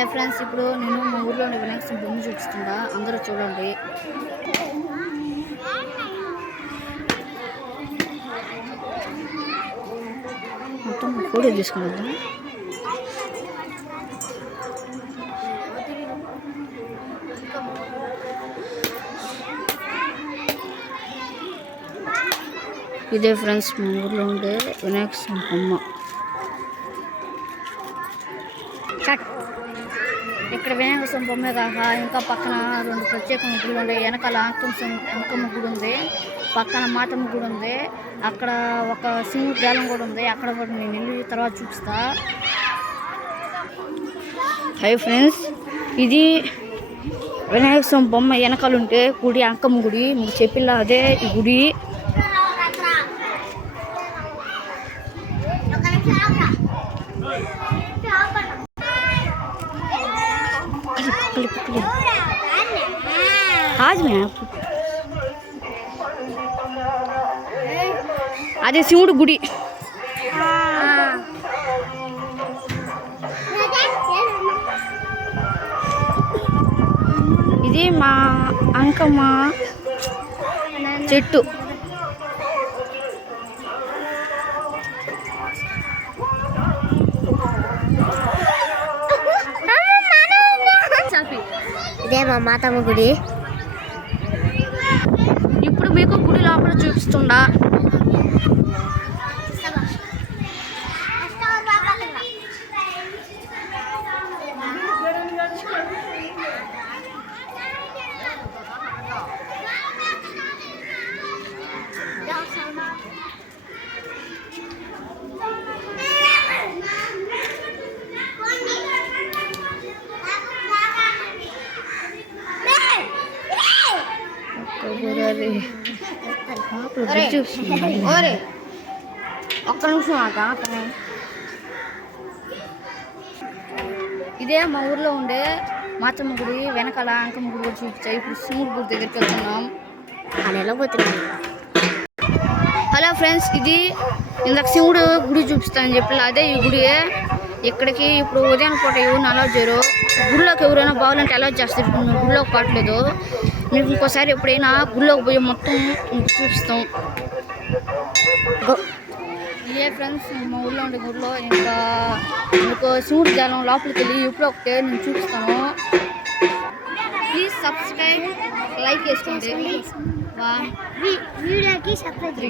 Hi friends, ఇప్పుడు నేను మా ఊర్లోని వినాయక బొమ్మ చూపిస్తుంటా, అందరూ చూడండి. మొత్తం ఫోటో తీసుకున్నాను. ఇదే ఫ్రెండ్స్ మా ఊర్లో ఉండే వినాయక బొమ్మ. ఇక్కడ వినాయక స్వామి బొమ్మే కాక ఇంకా పక్కన రెండు ప్రత్యేకమైన గుళ్ళు ఉన్నాయి. వెనకాల అంకమ్మ గుడి ఉంది, పక్కన మాతమ్మ గుడి ఉంది, అక్కడ ఒక సింహ జాలం కూడా ఉంది. అక్కడ కూడా నేను వెళ్ళి తర్వాత చూపిస్తా. హై ఫ్రెండ్స్, ఇది వినాయక స్వామి బొమ్మ వెనకాల ఉంటే గుడి అంకమ్మ గుడి. మీకు చెప్పిలా అదే ఈ గుడి. అదే శివుడు గుడి. ఇది మా అంకమ్మ చెట్టు. ఇదే మా మాతమ్మ గుడి. ఇప్పుడు మీకు గుడి లోపల చూపిస్తుండా. ఒక్క నిమిషం ఇదే మా ఊర్లో ఉండే మాతమ్మ గుడి. వెనకాల అంకమ్మ గుడి కూడా చూపించా. ఇప్పుడు శివుడి గుడి దగ్గరికి వెళ్తున్నాం. హలో ఫ్రెండ్స్, ఇది ఇందాక శివుడు గుడి చూపిస్తానని చెప్పి అదే ఈ గుడి. ఇక్కడికి ఇప్పుడు ఉదయం పూట ఎవరిని అలౌ చేయరు. గుడిలోకి ఎవరైనా బాగాలంటే అలౌ చేస్తారు. ఇప్పుడు మేము గుడిలోకి పాటలేదు. మీకు ఇంకోసారి ఎప్పుడైనా గుడిలోకి పోయి మొత్తం చూపిస్తాం. ఇదే ఫ్రెండ్స్ మా ఊళ్ళో ఉండే గుడిలో. ఇంకా మీకు శివుడి జాలం లోపలికి వెళ్ళి ఎప్పుడో ఒకటే నేను చూపిస్తాను. ప్లీజ్ సబ్స్క్రైబ్, లైక్ చేసుకోండి. వీడియోకి సబ్స్క్రైబ్.